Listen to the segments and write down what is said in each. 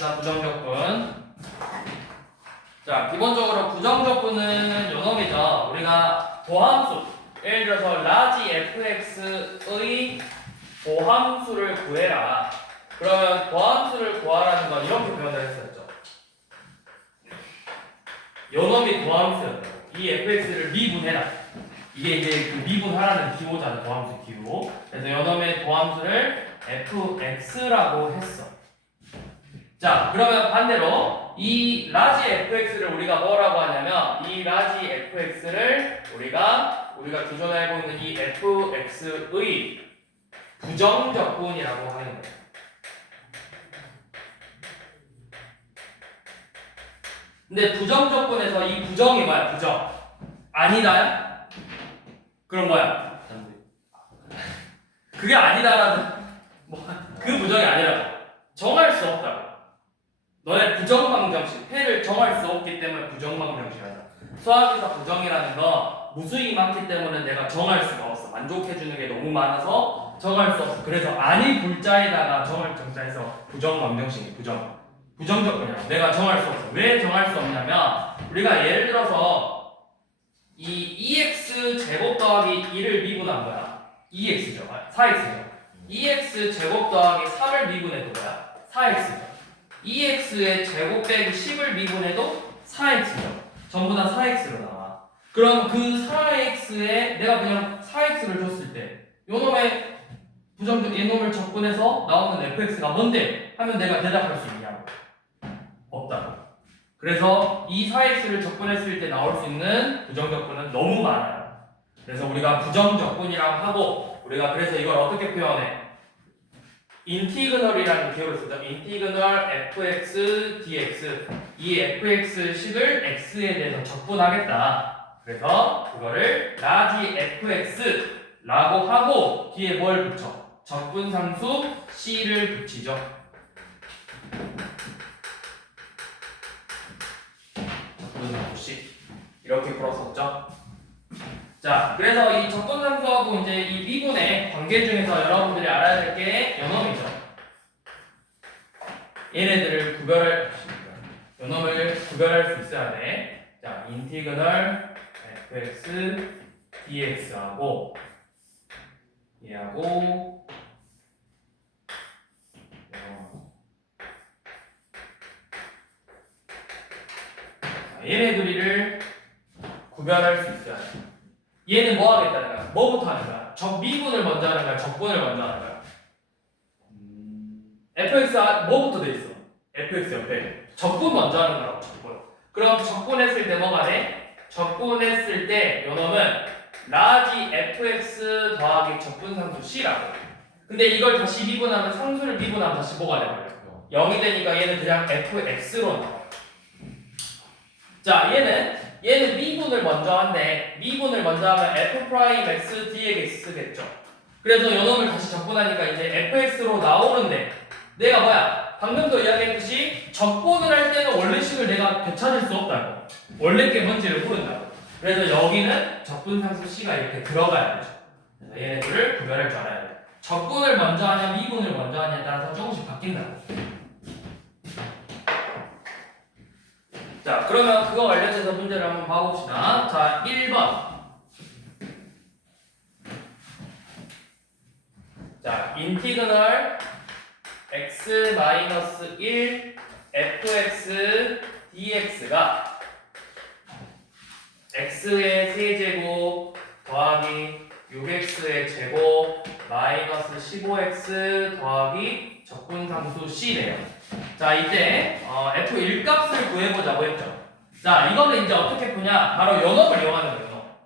봅시다. 부정적분. 자, 기본적으로 부정적분은 요놈이죠. 우리가 도함수, 예를 들어서 라지 fx의 도함수를 구해라. 그러면 도함수를 구하라는 건 이렇게 표현을 했었죠. 요놈이 도함수였다. 이 fx를 미분해라. 이게 이제 그 미분하라는 기호잖아. 도함수 기호. 그래서 요놈의 도함수를 fx라고 했어. 자, 그러면 반대로 이 라지 fx를 우리가 뭐라고 하냐면 이 라지 fx를 우리가 기존에 알고 있는 이 fx의 부정적분이라고 하는 거예요. 근데 부정적분에서 이 부정이 뭐야? 부정. 아니다야? 그럼 뭐야? 그게 아니다라는 그 부정이 아니라고. 정할 수 없다고. 너네 부정방정식, 해를 정할 수 없기 때문에 부정방정식 하자. 수학에서 부정이라는 거 무수히 많기 때문에 내가 정할 수가 없어. 만족해주는 게 너무 많아서 정할 수 없어. 그래서 아니 불자에다가 정할 정자에서 부정방정식이 부정적분이라고. 내가 정할 수 없어. 왜 정할 수 없냐면 우리가 예를 들어서 이 2x 제곱 더하기 2를 미분한 거야. 2x죠. 4x죠. 2x 제곱 더하기 3을 미분해도 뭐야? 4x죠. 2x의 제곱 빼기 10을 미분해도 4x죠. 전부 다 4x로 나와. 그럼 그 4x에 내가 그냥 4x를 줬을 때 요놈의 얘놈을 적분해서 나오는 fx가 뭔데? 하면 내가 대답할 수 있냐고. 없다고. 그래서 이 4x를 적분했을 때 나올 수 있는 부정적분은 너무 많아요. 그래서 우리가 부정적분이라고 하고 우리가 그래서 이걸 어떻게 표현해? 인티그널이라는 기호를 쓰죠. 인티그널 fx dx. 이 fx식을 x에 대해서 적분하겠다. 그래서 그거를 라지 fx라고 하고 뒤에 뭘 붙여? 적분상수 c를 붙이죠. 적분상수 c. 이렇게 풀었었죠. 자, 그래서 이 적분상수하고 이제 이 미분의 관계 중에서 여러분들이 알아야 될 게 요놈이죠. 얘네들을 요놈을 구별할 수 있어야 돼. 자, 인티그널 fx dx하고 얘하고 얘네들을 구별할 수 있어야 돼. 얘는 뭐 하겠다는 거야? 뭐부터 하는 거야? 미분을 먼저 하는 거야? 적분을 먼저 하는 거야? fx 뭐부터 돼 있어? fx 옆에 적분 먼저 하는 거라고. 적분. 그럼 적분했을 때 뭐가 돼? 적분했을 때 요놈은 라지 fx 더하기 적분상수 c라고. 근데 이걸 다시 미분하면 상수를 미분하면 다시 뭐가 돼요? 0이 되니까 얘는 그냥 fx로 나와. 자, 얘는 미분을 먼저 한대. 미분을 먼저 하면 f'x dx겠죠. 그래서 요놈을 다시 적분하니까 이제 fx로 나오는데 내가 뭐야? 방금도 이야기했듯이 적분을 할 때는 원래식을 내가 되찾을 수 없다고. 원래 게 뭔지를 모른다고. 그래서 여기는 적분상수 c가 이렇게 들어가야 되죠. 그래서 얘네들을 구별할 줄 알아야 돼. 적분을 먼저 하냐 미분을 먼저 하냐에 따라서 조금씩 바뀐다고. 자, 그러면 그거 관련해서 문제를 한번 봐봅시다. 자, 1번. 자, 인티그널 x-1 fx dx가 x의 세제곱 더하기 6x의 제곱 마이너스 15x 더하기 적분상수 c래요. 자, 이때 f 1값을 구해보자고 했죠. 자, 이거는 이제 어떻게 푸냐? 바로 요놈을 이용하는 거예요.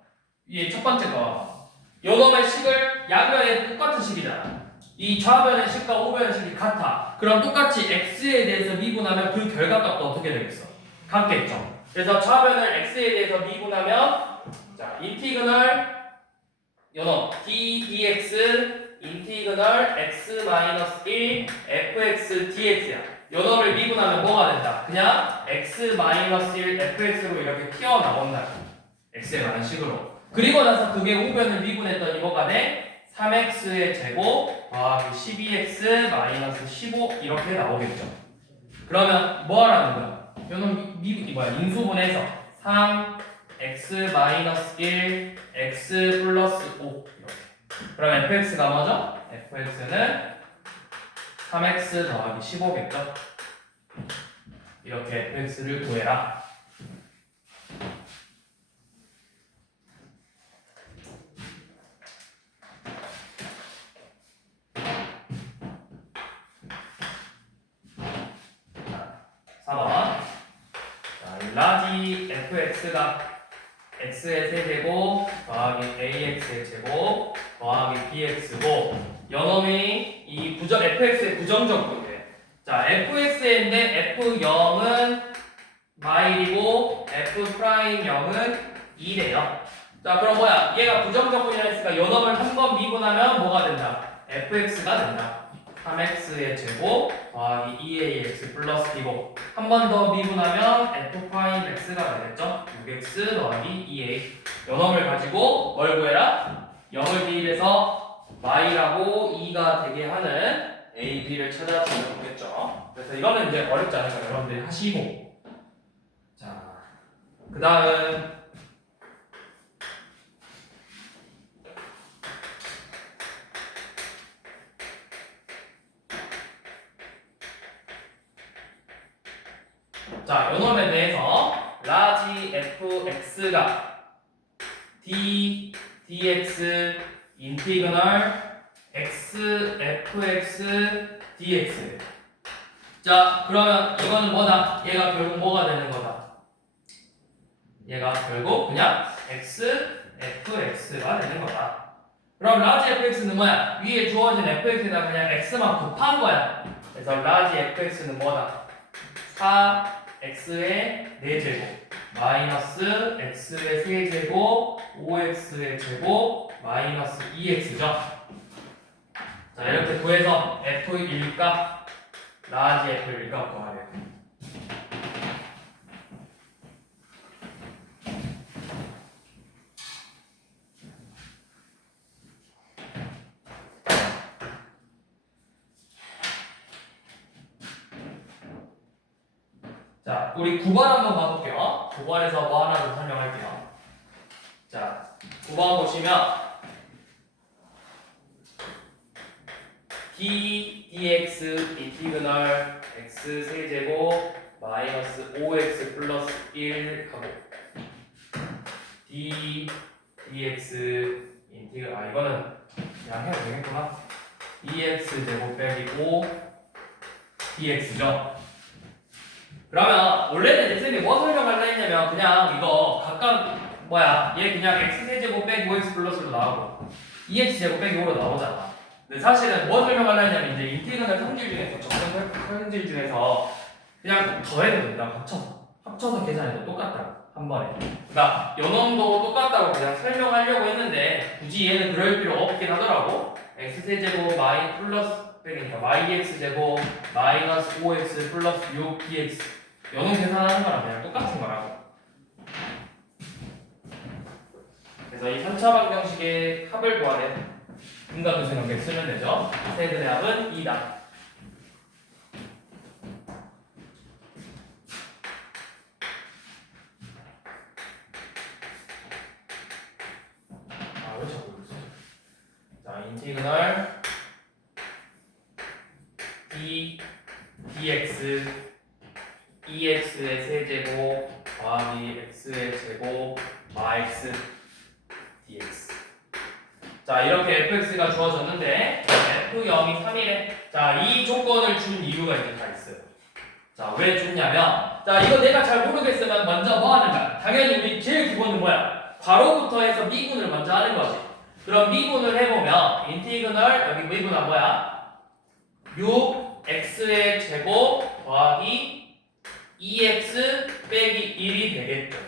이 첫 번째 거. 요놈의 식을 양변에 똑같은 식이잖아. 이 좌변의 식과 우변의 식이 같아. 그럼 똑같이 x에 대해서 미분하면 그 결과값도 어떻게 되겠어? 같겠죠. 그래서 좌변을 x에 대해서 미분하면 자, 인티그널 요놈 ddx 인티그널 x-1 fx dx야. 요놈을 미분하면 뭐가 된다? 그냥 x-1 fx로 이렇게 튀어나온다. x에 관한 식으로. 그리고 나서 그게 우변을 미분했더니 뭐가 돼? 3x의 제곱 더하기 12x 마이너스 15 이렇게 나오겠죠. 그러면 뭐 하라는 거야? 요놈 뭐야? 인수분해서 3x 마이너스 1 x 플러스 5 이렇게. 그럼 fx가 뭐죠? fx는 3x 더하기 15겠죠? 이렇게 fx를 구해라. 자, 4번. 자, 라지 fx가 x의 세제곱 더하기 ax의 제곱 더하기 bx고 요놈이 이 fx의 부정적분이에요. 자, fx인데 f0은 마일이고 f'0은 2래요. 자, 그럼 뭐야? 얘가 부정적분이라 했으니까 요놈을 한 번 미분하면 뭐가 된다? fx가 된다. 3x의 제곱 더하기 2ax 플러스 b고 한 번 더 미분하면 f'x가 되겠죠? 6x 더하기 2a 요놈을 가지고 뭘 구해라? 0을 대입해서 y라고 2가 되게 하는 a, b를 찾아주면 되겠죠? 그래서 이거는 이제 어렵지 않으니까 여러분들이 하시고 자, 그 다음 자, 요놈에 대해서 라지 fx가 dx 인티그널 x fx dx. 자, 그러면 이거는 뭐다? 얘가 결국 뭐가 되는 거다? 얘가 결국 그냥 x fx가 되는 거다. 그럼 라지 fx는 뭐야? 위에 주어진 fx에다 그냥 x만 곱한 거야. 그래서 라지 fx는 뭐다? 4x의 4제곱 마이너스 x의 세제곱 5x의 제곱 마이너스 2x죠. 자, 이렇게 구해서 f1값 라지 f1값 구하래요. 자, 우리 9번 한번 봐볼게요. 9번에서 뭐 하나 좀 설명할게요. 자, 9번 보시면 dx 인티그널 x 세제곱 마이너스 5x 플러스 1 하고 dx 인티그널 이거는 그냥 해도 되겠구나. dx 제곱 빼기 5 dx죠. 그러면 원래는 이제 쌤이 뭐 설명하려 했냐면 그냥 이거 각각 얘 그냥 x 세제곱 빼기 5x 플러스로 나오고 2x 제곱 빼기 5로 나오잖아. 근데 사실은 뭐 설명하려 했냐면 이제 인티그널 성질 중에서 적정 성질 중에서 그냥 더해도 된다. 합쳐서 계산해도 똑같다고 한 번에. 그러니까 요놈도 똑같다고 그냥 설명하려고 했는데 굳이 얘는 그럴 필요 없긴 하더라고. x 세제곱 마이 플러스 빼기니까 yx 제곱 마이너스 5x 플러스 6dx 요놈 계산하는 거랑 그냥 똑같은 거라고. 그래서 이 3차 방정식의 합을 구하래. 분간도식 관계 쓰면 되죠. 세근의 합은 2다. 왜 자꾸 이러지? 자, 인티그널 dx 2x의 세제곱 더하기 x의 제곱 마x dx. 자, 이렇게 fx가 주어졌는데 f0이 3이래. 자, 이 조건을 준 이유가 이제 다 있어요. 자, 왜 줬냐면 자, 이거 내가 잘 모르겠으면 먼저 뭐 하는 거야? 당연히 우리 제일 기본은 뭐야? 괄호부터 해서 미분을 먼저 하는 거지. 그럼 미분을 해보면 인티그널 여기 미분은 뭐야? 6x의 제곱 더하기 2x 빼기 1이 되겠죠.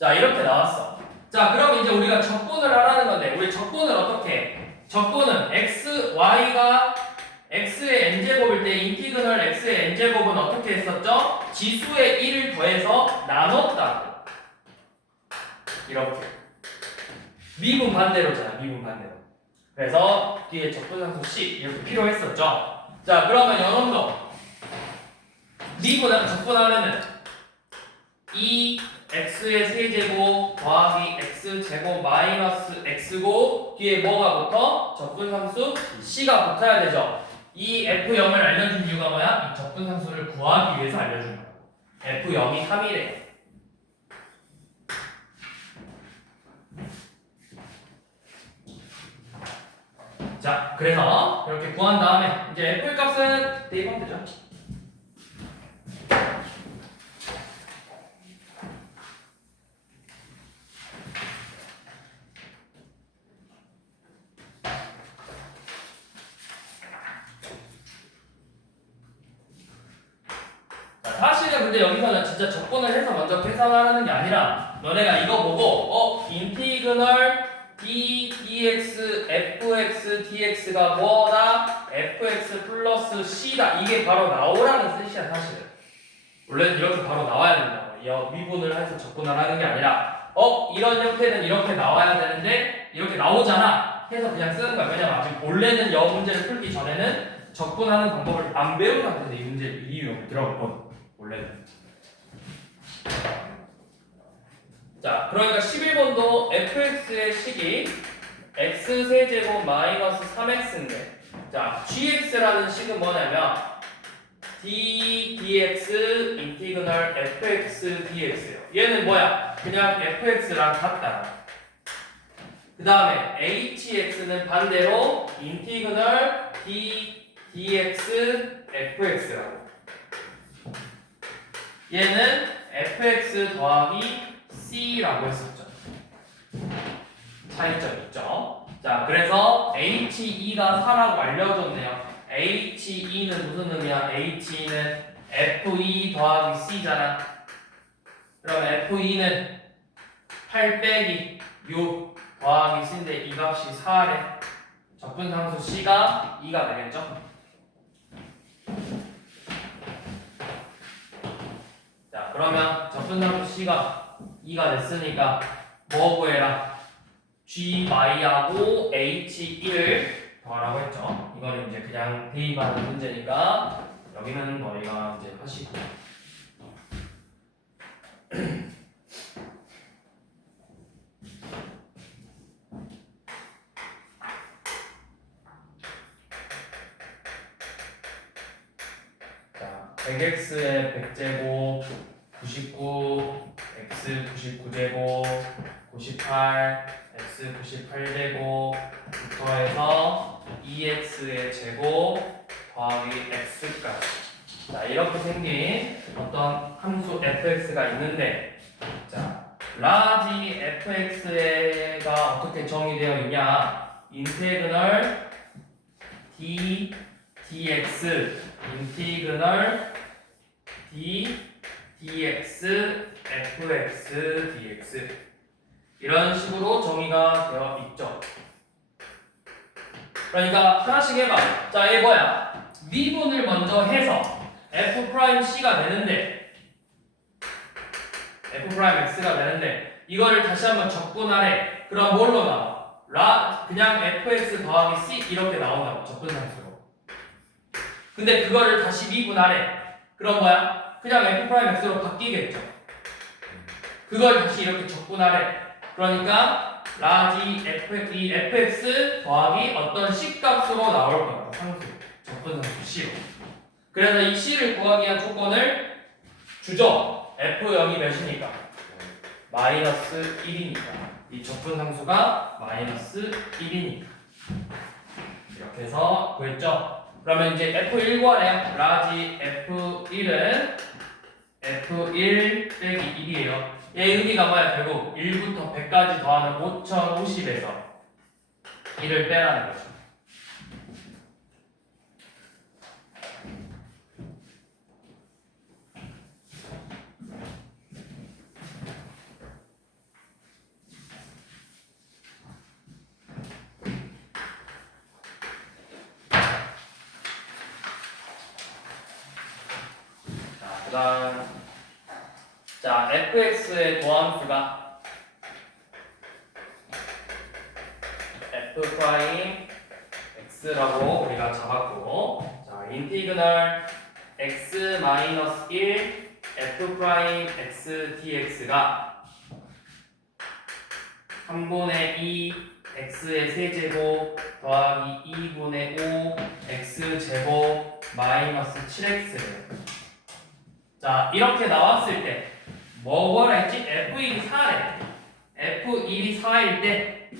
자, 이렇게 나왔어. 자, 그럼 이제 우리가 적분을 하라는 건데 우리 적분을 어떻게 해? 적분은 x, y가 x의 n제곱일 때 인티그널 x의 n제곱은 어떻게 했었죠? 지수의 1을 더해서 나눴다. 이렇게. 미분 반대로잖아. 미분 반대로. 그래서 뒤에 적분상수 C 이렇게 필요했었죠. 자, 그러면 요놈도 미분은 적분하면은 2x의 세제곱 더하기 x제곱 마이너스 x고 뒤에 뭐가 붙어? 적분함수 c가 붙어야 되죠. 이 f0을 알려준 이유가 뭐야? 이 적분함수를 구하기 위해서 알려준 거야. f0이 3이래. 자, 그래서 이렇게 구한 다음에 이제 f의 값은 대입하면 되죠. 사실은 근데 여기서는 진짜 적분을 해서 먼저 계산하라는 게 아니라 너네가 이거 보고 인티그널 d dx fx dx가 뭐다? fx 플러스 c다. 이게 바로 나오라는 뜻이야 사실은. 원래는 이렇게 바로 나와야 된다고. 이 미분을 해서 적분을 하는 게 아니라 이런 형태는 이렇게 나와야 되는데 이렇게 나오잖아 해서 그냥 쓰는 거야. 왜냐면 아직 원래는 여 문제를 풀기 전에는 적분하는 방법을 안 배운 상태에서 이 문제 이유 들어갔거든. 원래는. 자, 그러니까 11번도 fx의 식이 x세제곱 마이너스 3x인데 자, gx라는 식은 뭐냐면 d dx 인티그널 fx dx예요. 얘는 뭐야? 그냥 fx랑 같다. 그 다음에 hx는 반대로 인티그널 d dx fx라고. 얘는 fx 더하기 c라고 했었죠. 차이점 있죠. 자, 그래서 he가 4라고 알려줬네요. he는 무슨 의미야? he는 fe 더하기 c잖아. 그럼 fe는 8 빼기 6 더하기 c인데 이 값이 4래. 적분상수 c가 2가 되겠죠. 자, 그러면 적분상수 c가 2가 됐으니까 뭐 구해라? g-하고 h1을 더하라고 했죠. 이거는 이제 그냥 대입하는 문제니까 여기는 너희가 이제 하시고. 자, 100x의 100제곱 99 x 99제곱 98 x 98제곱부터 해서 2x의 제곱 더하기 x까지. 자, 이렇게 생긴 어떤 함수 fx가 있는데 자, 라지 fx가 어떻게 정의되어 있냐? 인테그널 d dx 인티그널 d dx fx dx 이런 식으로 정의가 되어 있죠. 그러니까 하나씩 해봐. 자, 얘 뭐야? 미분을 먼저 해서 f'c가 되는데 f'x가 되는데 이거를 다시 한번 적분하래. 그럼 뭘로 나와? 그냥 fx 더하기 c 이렇게 나온다고. 적분상수로. 근데 그거를 다시 미분하래. 그럼 뭐야? 그냥 f'x로 바뀌겠죠. 그걸 다시 이렇게 적분하래. 그러니까 라지 이 fx 더하기 어떤 c값으로 나올 거라고. 상수. 적분상수 c로. 그래서 이 c를 구하기 위한 조건을 주죠. f0이 몇이니까? 마이너스 1이니까. 이 적분상수가 마이너스 1이니까. 이렇게 해서 구했죠. 그러면 이제 F1 구하래요. 라지 F1은 F1 빼기 1이에요. 얘 의미가 뭐야? 결국 1부터 100까지 더하는 5050에서 1을 빼라는 거죠. 자, fx의 도함수가 f' x라고 우리가 잡았고, 자, 인티그널 x-1 f' x dx가 3분의 2 x의 세제곱 더하기 2분의 5 x제곱 마이너스 7x래요. 자, 이렇게 나왔을 때 뭐가 했지? f1이 4래. f1이 4일 때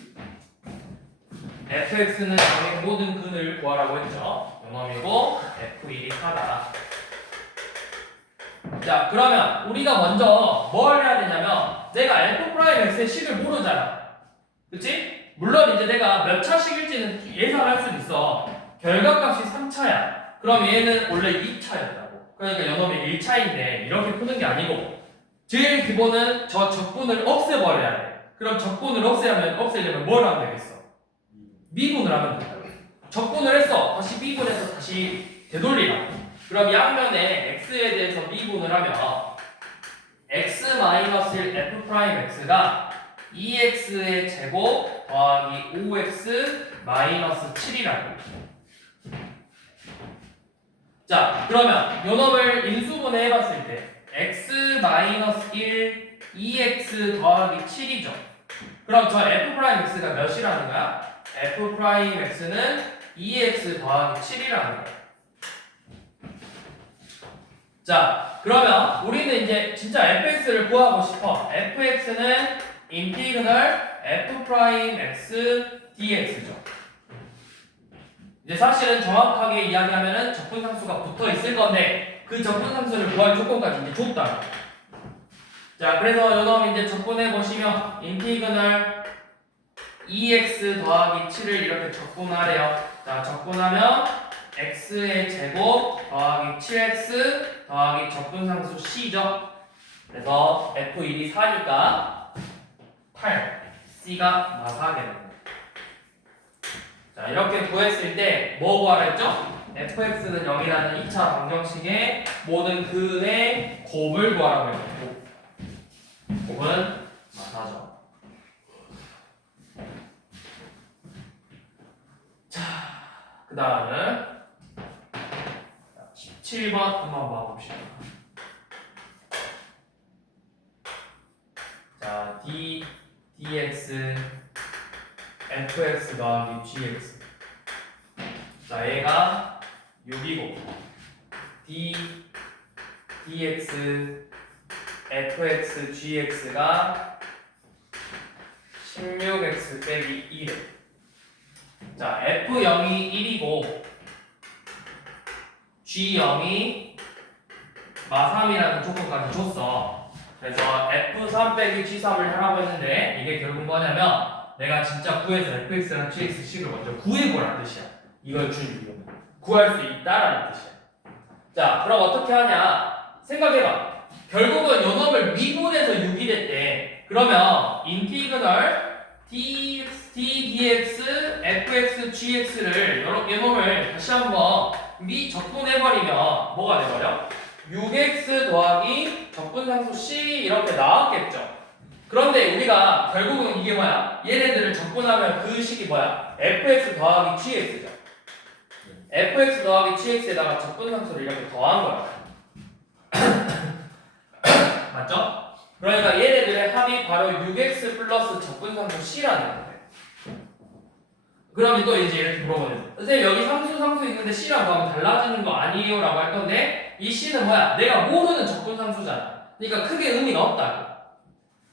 fx는 정의 모든 근을 구하라고 했죠. 요놈이고 f1이 4다. 자, 그러면 우리가 먼저 뭘 해야 되냐면 내가 f'x의 식을 모르잖아. 그치? 물론 이제 내가 몇 차식일지는 예상할 수도 있어. 결과값이 3차야. 그럼 얘는 원래 2차였다고. 그러니까 요놈이 1차인데 이렇게 푸는 게 아니고 제일 기본은 저 적분을 없애버려야 돼. 그럼 적분을 없애려면 뭘 하면 되겠어? 미분을 하면 된다고. 적분을 했어. 다시 미분해서 다시 되돌리라. 그럼 양면에 x에 대해서 미분을 하면 x-1 f'x가 2x의 제곱 더하기 5x 마이너스 7이라고. 자, 그러면 요놈을 인수분해 해봤을 때 x-1 2x 더하기 7이죠. 그럼 저 f'x가 몇이라는 거야? f'x는 2x 더하기 7이라는 거야. 자, 그러면 우리는 이제 진짜 fx를 구하고 싶어. fx는 인티그널 f'x dx죠. 이제 사실은 정확하게 이야기하면은 적분상수가 붙어 있을 건데 그 적분상수를 구할 조건까지 이제 줬다. 자, 그래서 요놈 이제 적분해 보시면 인티그널 2x 더하기 7을 이렇게 적분하래요. 자, 적분하면 x의 제곱 더하기 7x 더하기 적분상수 c죠. 그래서 f1이 4니까 8, c가 마사하게 됩니다. 자, 이렇게 구했을 때 뭐 구하라 했죠? fx는 0이라는 2차 방정식의 모든 근의 곱을 구하라고 했고 곱은 마사죠. 자, 그 다음은 17번 한번 봐봅시다. 자, dx fx 더하기 gx. 자, 얘가 6이고 dx fx gx가 16x 빼기 1에. 자, f0이 1이고 g0이 마3이라는 조건까지 줬어. 그래서 f3 빼기 g3을 하라고 했는데 이게 결국 뭐냐면 내가 진짜 구해서 fx랑 gx 식을 먼저 구해보라는 뜻이야. 이걸 준 이유는 구할 수 있다라는 뜻이야. 자, 그럼 어떻게 하냐? 생각해봐. 결국은 요놈을 미분해서 6이 됐대. 그러면 인티그널 dx fx gx를 요놈을 다시 한번 적분해버리면 뭐가 돼버려? 6x 더하기 적분상수 c 이렇게 나왔겠죠. 그런데 우리가 결국은 이게 뭐야? 얘네들을 적분하면 그 식이 뭐야? fx 더하기 gx죠. fx 더하기 gx에다가 적분상수를 이렇게 더한 거야. 맞죠? 그러니까 얘네들의 합이 바로 6x 플러스 적분상수 c라는 거예요. 그러면 또 이제 이렇게 물어보는 선생님 여기 상수 있는데 c랑 더하면 달라지는 거 아니에요? 라고 할 건데 이 c는 뭐야? 내가 모르는 적분상수잖아. 그러니까 크게 의미가 없다고.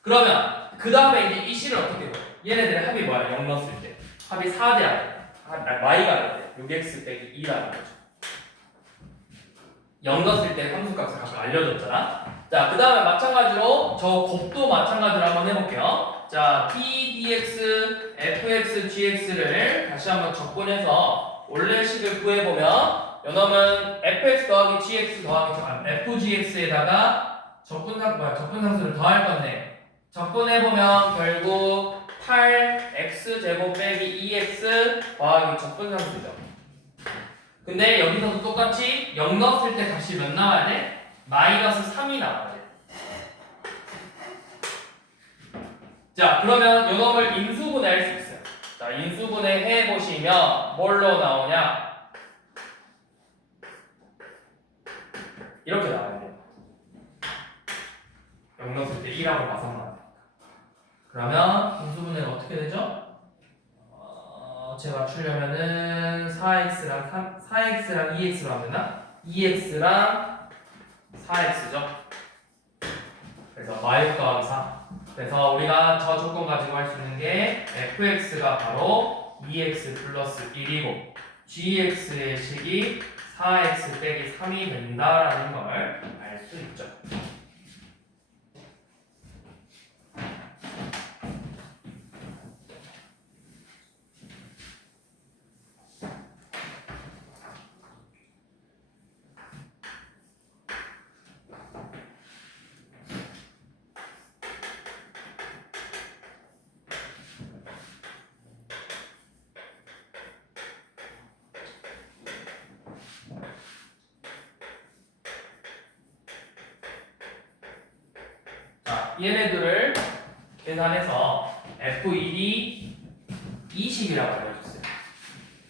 그러면 그 다음에 이제 이 c를 어떻게 봐? 얘네들의 합이 뭐야? 0 넣었을 때 합이 4대 y가 돼. 6x 빼기 2라는 거죠. 0 넣었을 때 함수값을 각각 알려줬잖아. 자, 그 다음에 마찬가지로 저 곱도 마찬가지로 한번 해볼게요. 자, p dx fx gx를 다시 한번 적분해서 원래 식을 구해보면 요놈은 fx 더하기 gx 더하기 fgx에다가 적분상수를 더할 건데 적분해보면 결국 8x제곱 빼기 2x 더하기 적분상수죠. 근데 여기서도 똑같이 0 넣었을 때 값이 몇 나와야 돼? 마이너스 3이 나와야 돼. 자, 그러면 요놈을 인수분해 할 수 있어요. 자, 인수분해 해보시면 뭘로 나오냐? 이렇게 나와야 돼요. 0 넣었을 때 2라고 봐서는 안 돼. 그러면 분수분해는 어떻게 되죠? 제가 맞추려면은 4x랑 2x로 하면 되나? 2x랑 4x죠. 그래서 마이너스 더하기 4. 그래서 우리가 저 조건 가지고 할 수 있는 게 fx가 바로 2x 플러스 1이고 gx의 식이 4x 빼기 3이 된다라는 걸 알 수 있죠. 자, 얘네들을 계산해서 F1이 20이라고 알려줬어요.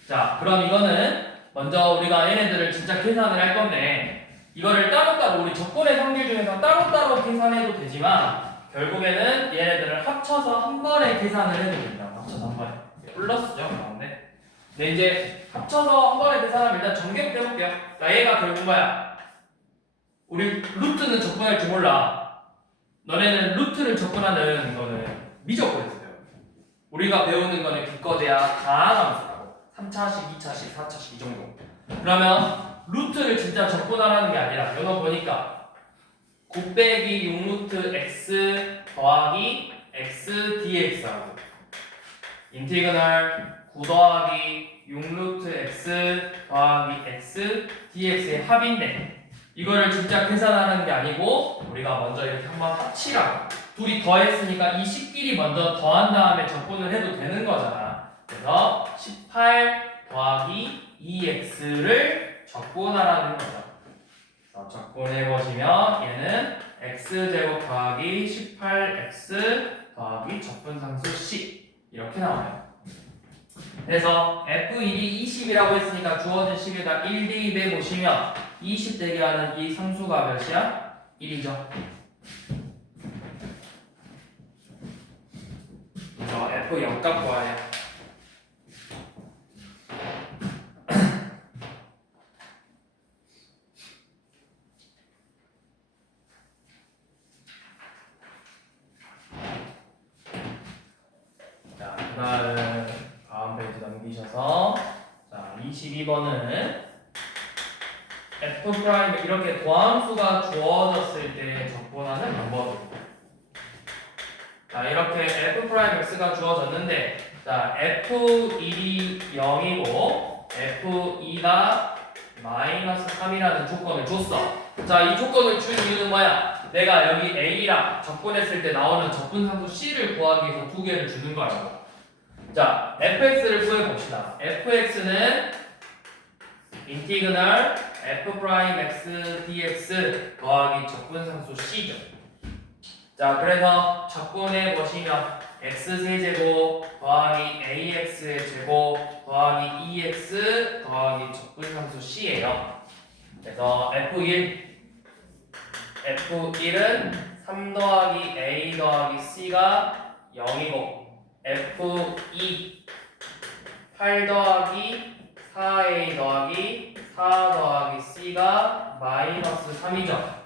자, 그럼 이거는 먼저 우리가 얘네들을 진짜 계산을 할 건데 이거를 따로따로 우리 적분의 확률 중에서 따로따로 계산해도 되지만 결국에는 얘네들을 합쳐서 한 번에 계산을 해도 된다. 합쳐서 한 번에. 플러스죠, 가운데. 근데 이제 합쳐서 한 번에 계산하면 일단 전개부터 해볼게요. 자, 얘가 결국 뭐야? 우리 루트는 적분할 줄 몰라. 너네는 루트를 접근하는 거는 미적분했어요. 우리가 배우는 거는 기껏해야 가함수라고 3차식, 2차식, 4차식 이 정도. 그러면 루트를 진짜 접근하라는 게 아니라 여기 보니까 곱빼기 6루트 x 더하기 x dx하고 인티그널 9 더하기 6루트 x 더하기 x dx의 합인데 이거를 진짜 계산하는 게 아니고 우리가 먼저 이렇게 한번 합치라고 둘이 더했으니까 이 10끼리 먼저 더한 다음에 적분을 해도 되는 거잖아. 그래서 18 더하기 2x를 적분하라는 거죠. 그래서 적분해 보시면 얘는 x제곱 더하기 18x 더하기 적분상수 c 이렇게 나와요. 그래서 F1이 20이라고 했으니까 주어진 식에다 1 대입해 보시면 20 대개하는 이 상수가 몇이야? 1이죠. 그래서 F 0값 구하래요. 자, 그다음 다음 페이지 넘기셔서 자 22번은 F 프라임 이렇게 도함수가 주어졌을 때 적분하는 방법입니다. 자 이렇게 F 프라임 X가 주어졌는데 자 F1이 0이고 F2가 마이너스 3이라는 조건을 줬어. 자 이 조건을 준 이유는 뭐야? 내가 여기 A랑 적분했을 때 나오는 적분상수 C를 구하기 위해서 두 개를 주는 거라고. 자 fx를 구해봅시다. fx는 인티그널 f 프라임 x dx 더하기 적분상수 c죠. 자 그래서 적분해 보시면 x 세제곱 더하기 ax의 제곱 더하기 2x 더하기 적분상수 c예요. 그래서 F1은 3 더하기 a 더하기 c가 0이고 F2 8 더하기 4a 더하기 4 더하기 c가 마이너스 3이죠.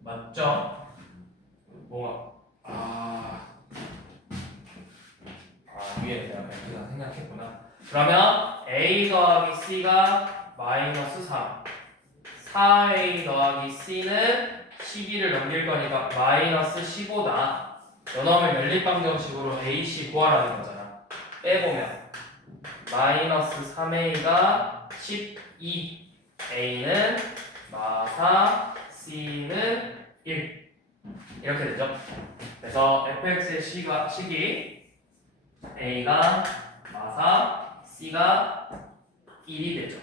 맞죠? 뭐가? 위에 내가 F가 생각했구나. 그러면 a 더하기 c가 마이너스 3 4a 더하기 c는 12를 넘길 거니까 마이너스 15다. 요놈을 연립방정식으로 AC 구하라는 거잖아. 빼보면 마이너스 3A가 12 A는 마사 C는 1 이렇게 되죠. 그래서 fx의 식이 A가 마사 C가 1이 되죠.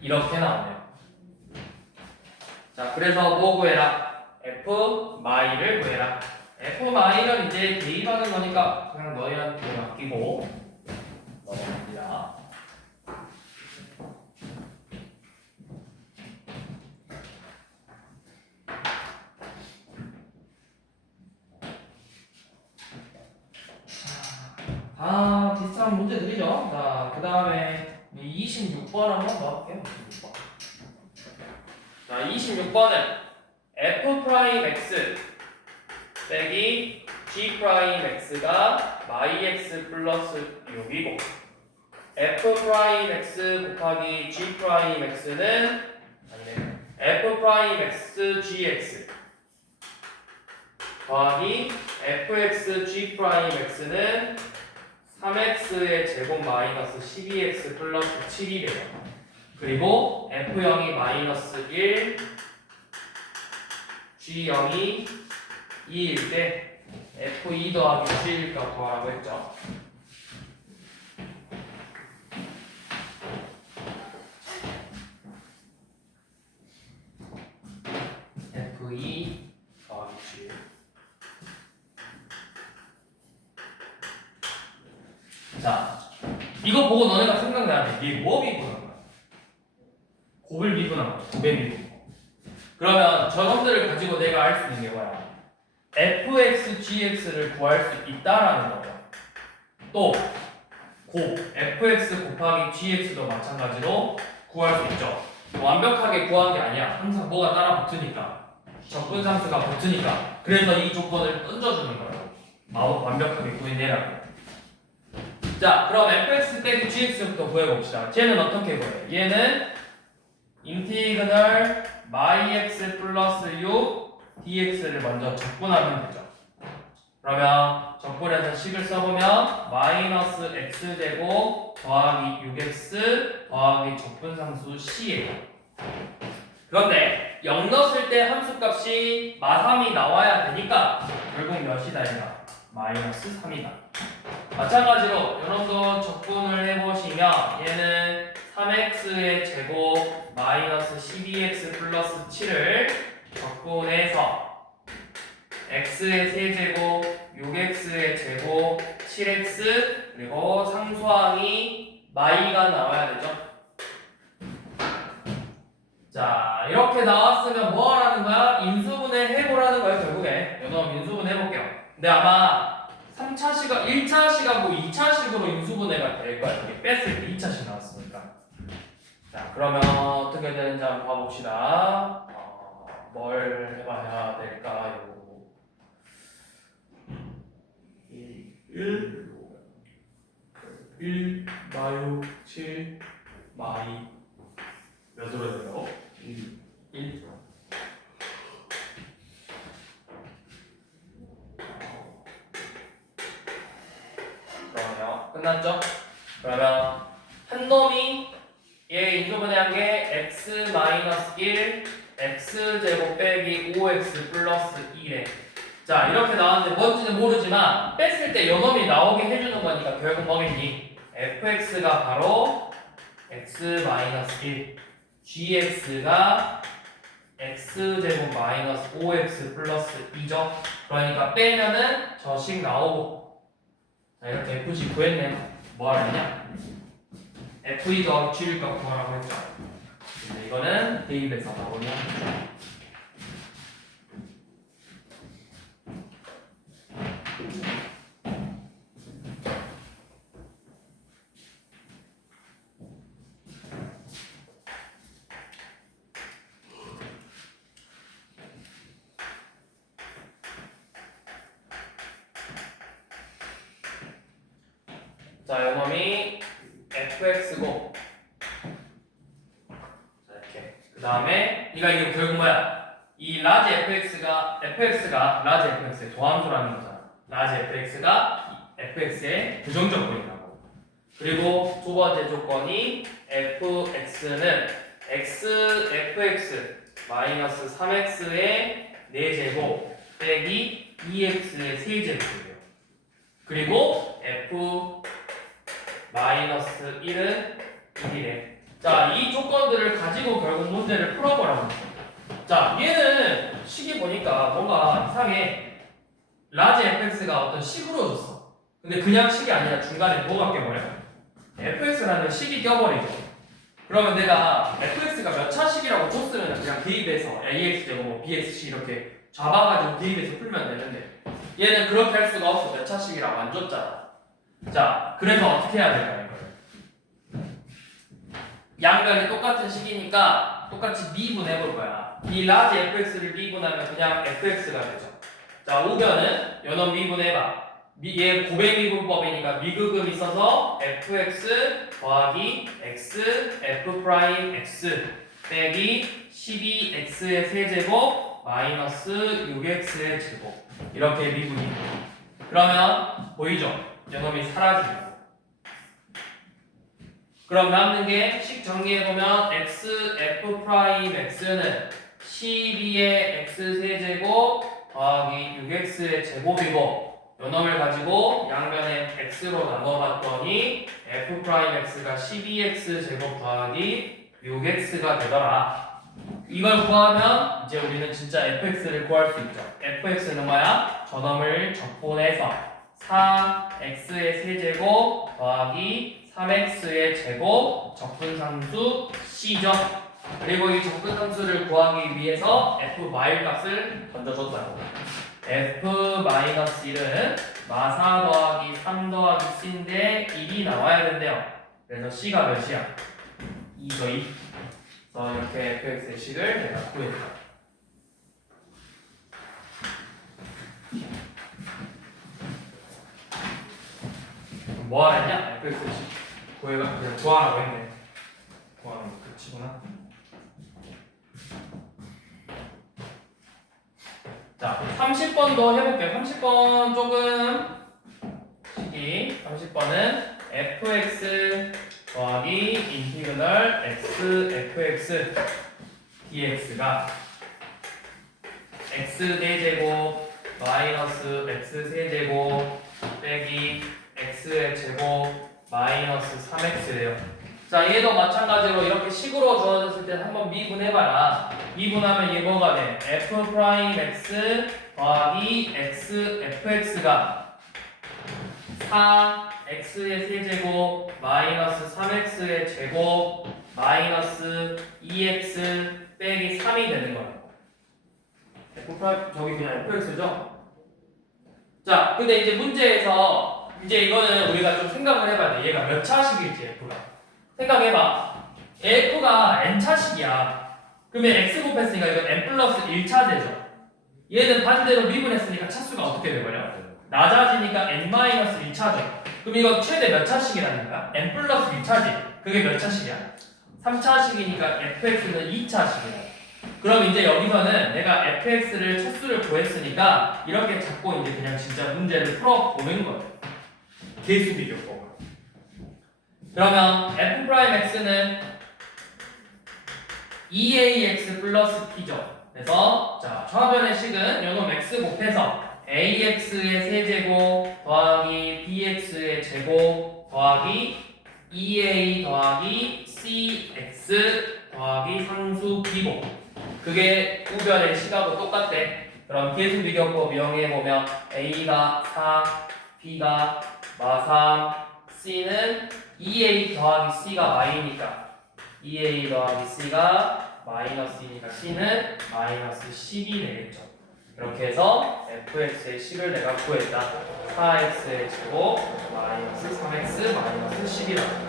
이렇게 나오네요. 자 그래서 뭐 구해라? F 마이를 구해라. F 마이는 이제 대입하는 거니까 그냥 너희한테 맡기고 넘어갑니다. 비슷한 문제들이죠. 자, 그 다음에 26번 한번 더 할게요. 26번. 자, 26번은 f 프라임 x 빼기 g 프라임 x가 yx 플러스 6이고 f 프라임 x 곱하기 g 프라임 x는 아니네 f 프라임 x gx 더하기 fx g 프라임 x는 3x의 제곱 마이너스 12x 플러스 7이래요. 그리고 f0이 마이너스 1, g0이 2일 때 f2 더하기 g일까 구하라고 했죠. f2 더하기 g. 자, 이거 보고 너네가 생각나야 돼. 이게 뭐 미분한 거야? 곱을 미분한 거야. 곱의 미분. 그러면 저놈들을 가지고 내가 알 수 있는 게 뭐야? fx, gx를 구할 수 있다라는 거야. 또 곱, fx 곱하기 gx도 마찬가지로 구할 수 있죠. 완벽하게 구한 게 아니야. 항상 뭐가 따라 붙으니까. 적분상수가 붙으니까. 그래서 이 조건을 던져주는 거라고. 완벽하게 구해내라고. 자, 그럼 fx 빼기 gx부터 구해봅시다. 쟤는 어떻게 구해? 얘는 인티그널 myx 플러스 6 dx를 먼저 적분하면 되죠. 그러면 적분해서 식을 써보면 마이너스 x제곱 더하기 6x 더하기 적분상수 c예요. 그런데 0 넣었을 때 함수값이 마3이 나와야 되니까 결국 몇이다 얘가? 마이너스 3이다. 마찬가지로 여러분도 적분을 해보시면 얘는 3x의 제곱 마이너스 12x 플러스 7을 적분해서 x의 세제곱 6x의 제곱 7x 그리고 상수항이 마이가 나와야 되죠. 자, 이렇게 나왔으면 뭐 하라는 거야? 인수분해 해보라는 거예요. 결국에 여러분 인수분해 해볼게요. 근데 아마 3차 시간, 1차 시간고 2차 식으로 인수분해가 될 거야. 이게 뺐을 때 2차씩 나왔으니까. 자, 그러면 어떻게 되는지 한번 봐봅시다. 뭘 해봐야 될까요? 1 마유 7 마이 몇으로 돼요? 1 그러면 끝났죠? 그러면 한 놈이 얘 인수분해한 게 x 마이너스 1 x제곱 빼기 5x 플러스 2래. 자, 이렇게 나왔는데 뭔지는 모르지만 뺐을 때 요놈이 나오게 해주는 거니까 결국 뭐겠니? fx가 바로 x 마이너스 1 gx가 x제곱 마이너스 5x 플러스 2죠. 그러니까 빼면은 저 식 나오고. 자, 이렇게 fg 구했네. 뭐 하느냐? f2 더하기 g일까 구하라고 했죠. 근데 이거는 대입해서 나오냐? 자, 요놈이 fx고 자, 이렇게 그 다음에 이게 결국 뭐야? 이 라지 fx가 라지 fx의 도함수라는 거잖아. 라지 fx가 fx의 부정적분이라고. 그리고 두 번째 조건이 fx는 fx 마이너스 3x의 4제곱 빼기 2x의 세제곱이에요. 그리고 f 마이너스 1은 1이래. 자, 이 조건들을 가지고 결국 문제를 풀어보라고. 자, 얘는 식이 보니까 뭔가 이상해. 라지 fx가 어떤 식으로 줬어. 근데 그냥 식이 아니라 중간에 뭐가 껴버려? fx라는 식이 껴버리죠. 그러면 내가 fx가 몇 차식이라고 줬으면 그냥 대입해서 ax제곱, bxc 이렇게 잡아가지고 대입해서 풀면 되는데 얘는 그렇게 할 수가 없어. 몇 차식이라고 안 줬잖아. 자, 그래서 어떻게 해야 될까요? 양변이 똑같은 식이니까 똑같이 미분해 볼 거야. 이 라지 fx를 미분하면 그냥 fx가 되죠. 자, 우변은 연원 미분해봐. 얘 고백 미분법이니까 미극음이 있어서 fx 더하기 x f 프라임 x 빼기 12x의 세제곱 마이너스 6x의 제곱 이렇게 미분이 돼요. 그러면 보이죠? 연놈이 사라집니다. 그럼 남는 게 식 정리해보면 x f 프라임 x는 12의 x 세제곱 더하기 6x의 제곱이고 요놈을 가지고 양변에 x로 나눠봤더니 f 프라임 x가 12x 제곱 더하기 6x가 되더라. 이걸 구하면 이제 우리는 진짜 fx를 구할 수 있죠. fx는 뭐야? 저놈을 적분해서 4x의 세제곱 더하기 3x의 제곱 적분상수 c죠. 그리고 이 적분상수를 구하기 위해서 f 마일 값을 던져줬다고. f-1은 마4 더하기 3 더하기 c인데 1이 나와야 된대요. 그래서 c가 몇이야? 2죠, 2. 그래서 이렇게 fx의 식을 내가 구했다. 뭐 하랬냐? fx의 식 구해가 그냥 구하라고 했네. 구하는 거 끝이구나. 자, 30번 더 해볼게요. 30번 조금 식이 30번은 fx 더하기 인티그널 x fx dx가 x 대제곱 마이너스 x 세제곱 빼기 x의 제곱 마이너스 3x예요. 자, 얘도 마찬가지로 이렇게 식으로 주어졌을 때 한번 미분해봐라. 미분하면 얘 뭐가 돼? f 프라임 x 더하기 x fx가 4x의 세제곱 마이너스 3x의 제곱 마이너스 2x 빼기 3이 되는 거예요. f 프라임 저기 그냥 fx죠? 자, 근데 이제 문제에서 이제 이거는 우리가 좀 생각을 해봐야 돼. 얘가 몇 차식일지 f가. 생각해봐. f가 n차식이야. 그러면 x 곱했으니까 이건 n 플러스 1차 되죠. 얘는 반대로 미분했으니까 차수가 어떻게 돼버려? 낮아지니까 n 마이너스 1차죠. 그럼 이거 최대 몇 차식이라는 거야? n 플러스 1차지. 그게 몇 차식이야? 3차식이니까 fx는 2차식이야. 그럼 이제 여기서는 내가 fx를 차수를 구했으니까 이렇게 잡고 이제 그냥 진짜 문제를 풀어보는 거예요. 계수 비교법. 그러면 f'x는 2ax 플러스 p죠. 그래서 자, 좌변의 식은 요놈 x 곱해서 ax의 세제곱 더하기 bx의 제곱 더하기 2a 더하기 cx 더하기 상수 b고 그게 우변의 식하고 똑같대. 그럼 계수 비교법 이용해보면 a가 4, b가 마3, c는 2a 더하기 c가 y니까 2a 더하기 c가 마이너스이니까 c는 마이너스 10이 되겠죠. 이렇게 해서 fx의 식을 내가 구했다. 4x의 제곱 마이너스 3x 마이너스 10이다.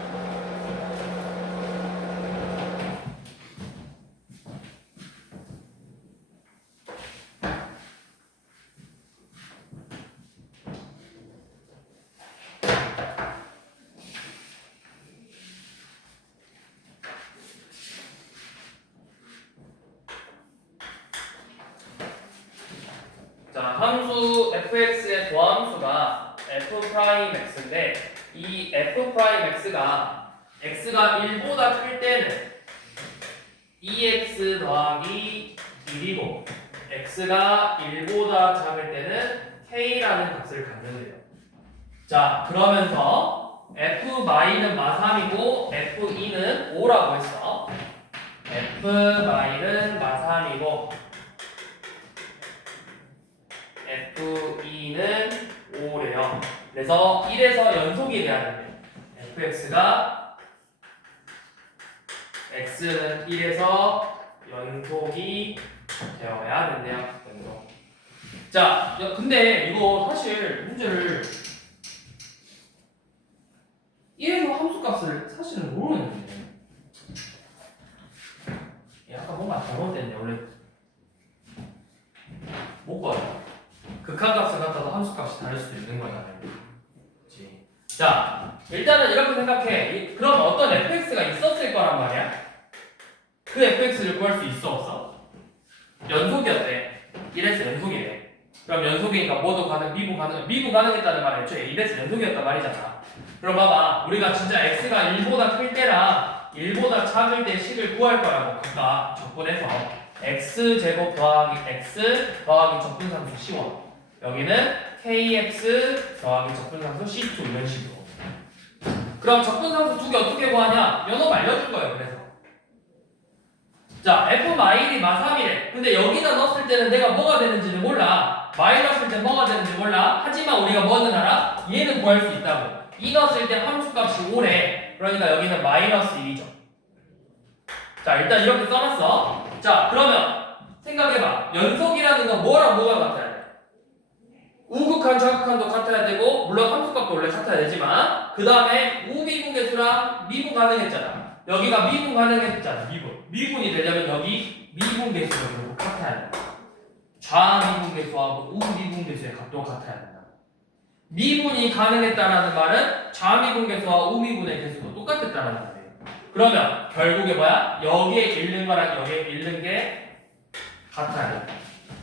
자, 함수 fx의 도함수가 f'x인데 이 f'x가 x가 1보다 클 때는 2x 더하기 1이고 x가 1보다 작을 때는 k라는 값을 갖는데요. 자, 그러면서 f'는 마3이고 f'는 5라고 했어. f'는 마3이고 F2는 5래요. 그래서 1에서 연속이 돼야 된대요. fx가 x는 1에서 연속이 되어야 된대요. 연속. 자, 근데 이거 사실 문제를 함수값을 사실은 모르는데 약간 뭔가 잘못됐네. 원래 못 봐요. 극한값을 갖다도 함수값이 다를 수도 있는 거잖아요. 그렇지. 자, 일단은 이렇게 생각해. 그럼 어떤 fx가 있었을 거란 말이야. 그 fx를 구할 수 있어 없어? 연속이었대. 1에서 연속이래. 그럼 연속이니까 뭐도 가능, 미분 가능했다는 말은 애초에 1에서 연속이었단 말이잖아. 그럼 봐봐, 우리가 진짜 x가 1보다 클 때랑 1보다 작을 때 식을 구할 거라고 각각 적분해서 x제곱 더하기 x 더하기 적분상수 c1, 여기는 kx 더하기 적분상수 c2 이런 식으로. 그럼 적분상수 두 개 어떻게 구하냐? 연업 알려줄 거예요. 그래서 자, f 마일이 마3이래. 근데 여기다 넣었을 때는 내가 뭐가 되는지를 몰라. 마일 넣었을 때 뭐가 되는지 몰라. 하지만 우리가 뭐는 알아? 얘는 구할 수 있다고. 2 넣었을 때 함수값이 5래. 그러니까 여기는 마이너스 1이죠. 자, 일단 이렇게 써놨어. 자, 그러면 생각해봐. 연속이라는 건 뭐랑 뭐가 같아야 돼? 우극한, 좌극한도 같아야 되고, 물론 함수값도 원래 같아야 되지만, 그 다음에 우미분계수랑 미분 가능했잖아. 여기가 미분 가능했잖아. 미분이 되려면 여기 미분계수가 결국 같아야 돼. 좌미분계수하고 우미분계수의 값도 같아야 된다. 미분이 가능했다라는 말은 좌미분계수와 우미분의 계수도 똑같았다는 말이에요. 그러면 결국에 뭐야? 여기에 읽는 거랑 여기에 읽는 게 같아야 돼.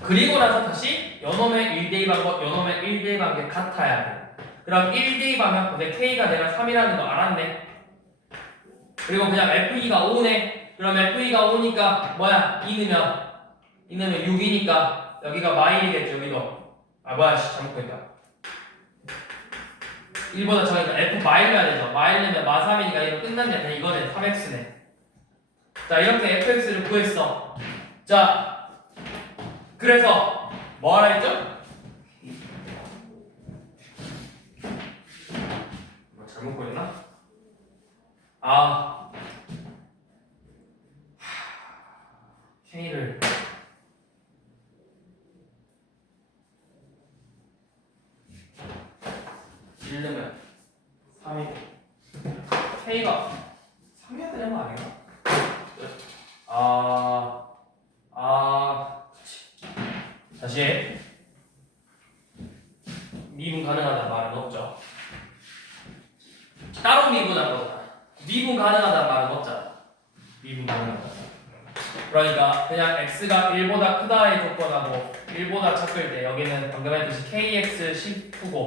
그리고 나서 다시 연놈의 1대입한 것, 연놈의 1대입한 게 같아야 돼. 그럼 1대입하면 근데 K가 내가 3이라는 거 알았네. 그리고 그냥 FE가 5네. 그럼 FE가 5니까 뭐야? 2 넣으면 6이니까 여기가 마일이겠죠. 여기도. 아 뭐야 잘못 보니까 1보다 작으니까 F 마일 가야 되죠. 마일 넣으면 마3이니까 이거 끝났네. 그냥 이거는 3x네. 자 이렇게 fx를 구했어. 자 그래서 뭐 하라 했죠? 뭐 잘못 보였나? 아 K를 읽으면 3이고 K가 3이어야 되는 거 아닌가? 다시 미분 가능하다는 말은 없죠. 따로 미분한 거잖아. 미분 가능하다는 말은 없잖아. 미분 가능하다. 그러니까 그냥 x가 1보다 크다의 조건하고 1보다 작을 때 여기는 방금 했듯이 kx 10고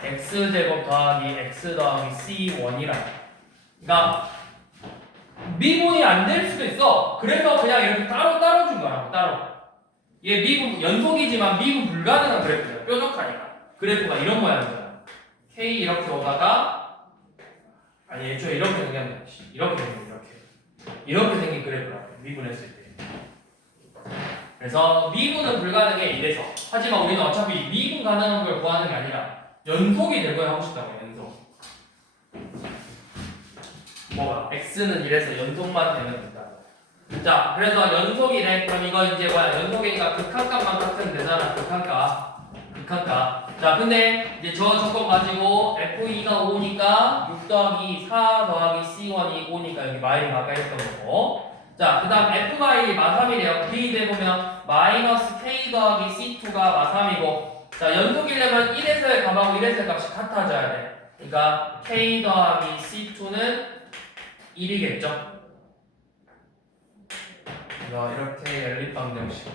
x제곱 더하기 x 더하기 c1이라. 그러니까 미분이 안 될 수도 있어. 그래서 그냥 이렇게 따로 준 거라고. 따로. 얘 미분 연속이지만 미분 불가능한 그래프야. 뾰족하니까. 그래프가 이런 모양이잖아. k 이렇게 오다가 아니 애초에 이렇게 생겼네. 이렇게 생긴 그래프라고. 미분했을 때. 그래서 미분은 불가능해 이래서. 하지만 우리는 어차피 미분 가능한 걸 구하는 게 아니라 연속이 될 거야 하고 싶다고. 연속. 뭐가? x는 이래서 연속만 되면 된다. 자, 그래서 연속이래. 그럼 이거 이제 뭐야? 연속이니까 극한값만 같으면 되잖아. 극한값. 자, 근데 이제 저 조건 가지고 f2가 5니까 6 더하기 4 더하기 c1이 5니까 여기 마일이 가까이 했던 거고. 자, 그 다음 f 마일이 마3이래요. b 되보면 마이너스 k 더하기 c2가 마3이고. 자, 연속이려면 1에서의 값하고 1에서의 값이 같아져야 돼. 그러니까 k 더하기 c2는 1이겠죠. 이렇게 연립방정식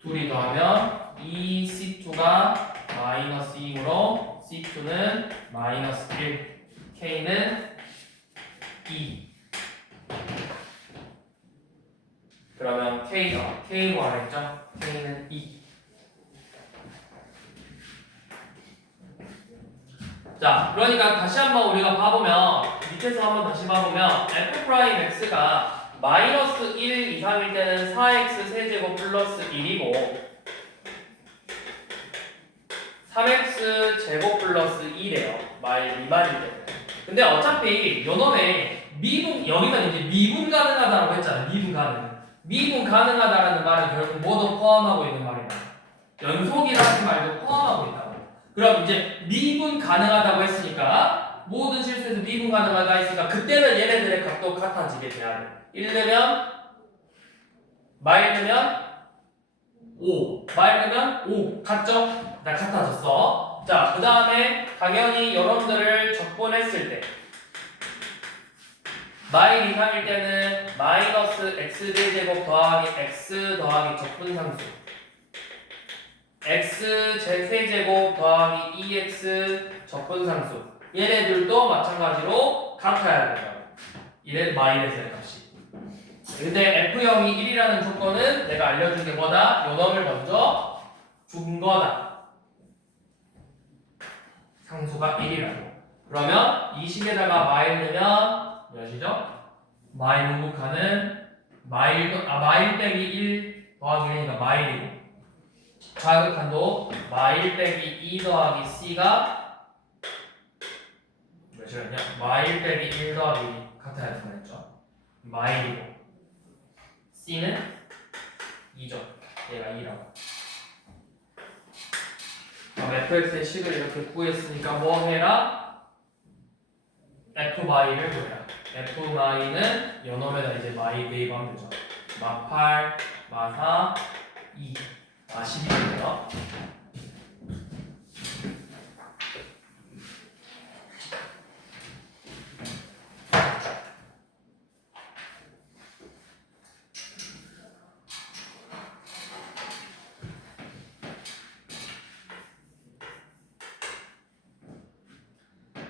둘이 더하면 2c2가 마이너스 2이므로 c2는 마이너스 1, k는 2. 그러면 k 구하랬죠? k는 2. 자, 그러니까 다시 한번 우리가 봐보면 밑에서 한번 다시 봐보면 f'x가 마이너스 1 이상일 때는 4x 세제곱 플러스 1이고 3x 제곱 플러스 2래요. 미만일 때는. 근데 어차피 요놈의 미분, 여기서 이제 미분 가능하다라고 했잖아요. 미분 가능하다라는 말은 결국 뭐도 포함하고 있는 말이다. 연속이라는 말도 포함하고 있다고. 그럼 이제 미분 가능하다고 했으니까 모든 실수에서 미분 가능하다 있으니까 그때는 얘네들의 각도 같아지게 돼야 돼. 1 넣으면 마일 넣으면 5 마일 넣으면 5 같죠? 나 같아졌어. 자, 그 다음에 당연히 여러분들을 적분했을 때 마일 이상일 때는 마이너스 x제곱 더하기 x 더하기 적분상수 x 세제곱 더하기 2x 적분상수 얘네들도 마찬가지로 같아야 된다. 이래 마이너스의 값이. 근데 F형이 1이라는 조건은 내가 알려준 게 뭐다? 요 놈을 먼저 준 거다. 상수가 1이라고. 그러면 이 식에다가 마일 넣으면 몇이죠? 마일 우극하는 마일 빼기 1 더하기 1이니까 마일이고 좌극한도 마일 빼기 2 더하기 c가 몇이었냐? 마일 빼기 1 더하기 2 같아야 될 뻔했죠. 마일이고 c는 2죠. 얘가 2라고. fx의 식을 이렇게 구했으니까 뭐 해라? f 마이를 구해라. f 마이는 요놈에다 이제 마이 대입하면 되죠. 마8 마4 2 12네요.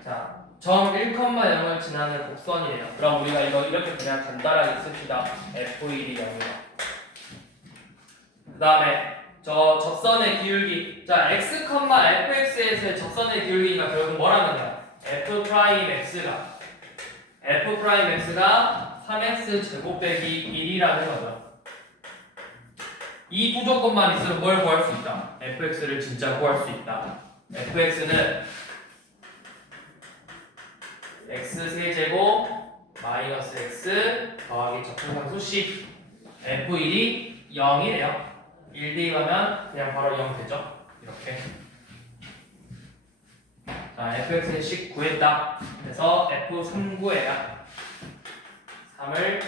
자, 점 1,0을 지나는 곡선이에요. 그럼 우리가 이거 이렇게 그냥 간단하게 씁시다. f1이 0이다. 그 다음에 저 접선의 기울기. 자, x, fx에서의 접선의 기울기가 결국 뭐라는 거야? f'x가 3x 제곱 빼기 1이라는 거죠. 이 두 조건만 있으면 뭘 구할 수 있다? fx를 진짜 구할 수 있다. fx는 x 세제곱 마이너스 x 더하기 적분상수 c f1이 0이래요. 1 대입하면 그냥 바로 0 되죠. 이렇게. 자, fx의 식 구했다. 그래서 f3 구해라. 3을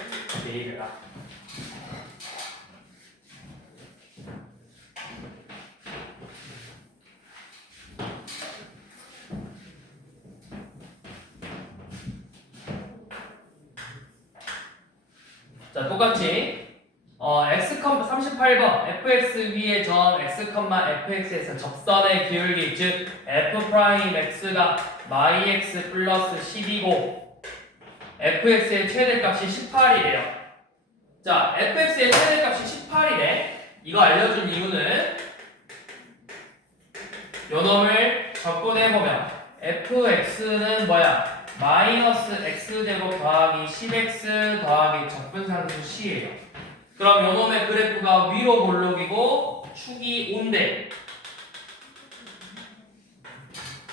대입해라. 자, 똑같이 x, 38번 fx 위의 점 x, fx에서 접선의 기울기 즉 f'x가 마이x 플러스 10이고 fx의 최대값이 18이래요. 자, fx의 최대값이 18이래. 이거 알려준 이유는 요놈을 적분해보면 fx는 뭐야? 마이너스 x제곱 더하기 10x 더하기 적분상수 c예요. 그럼 요놈의 그래프가 위로 볼록이고 축이 온대.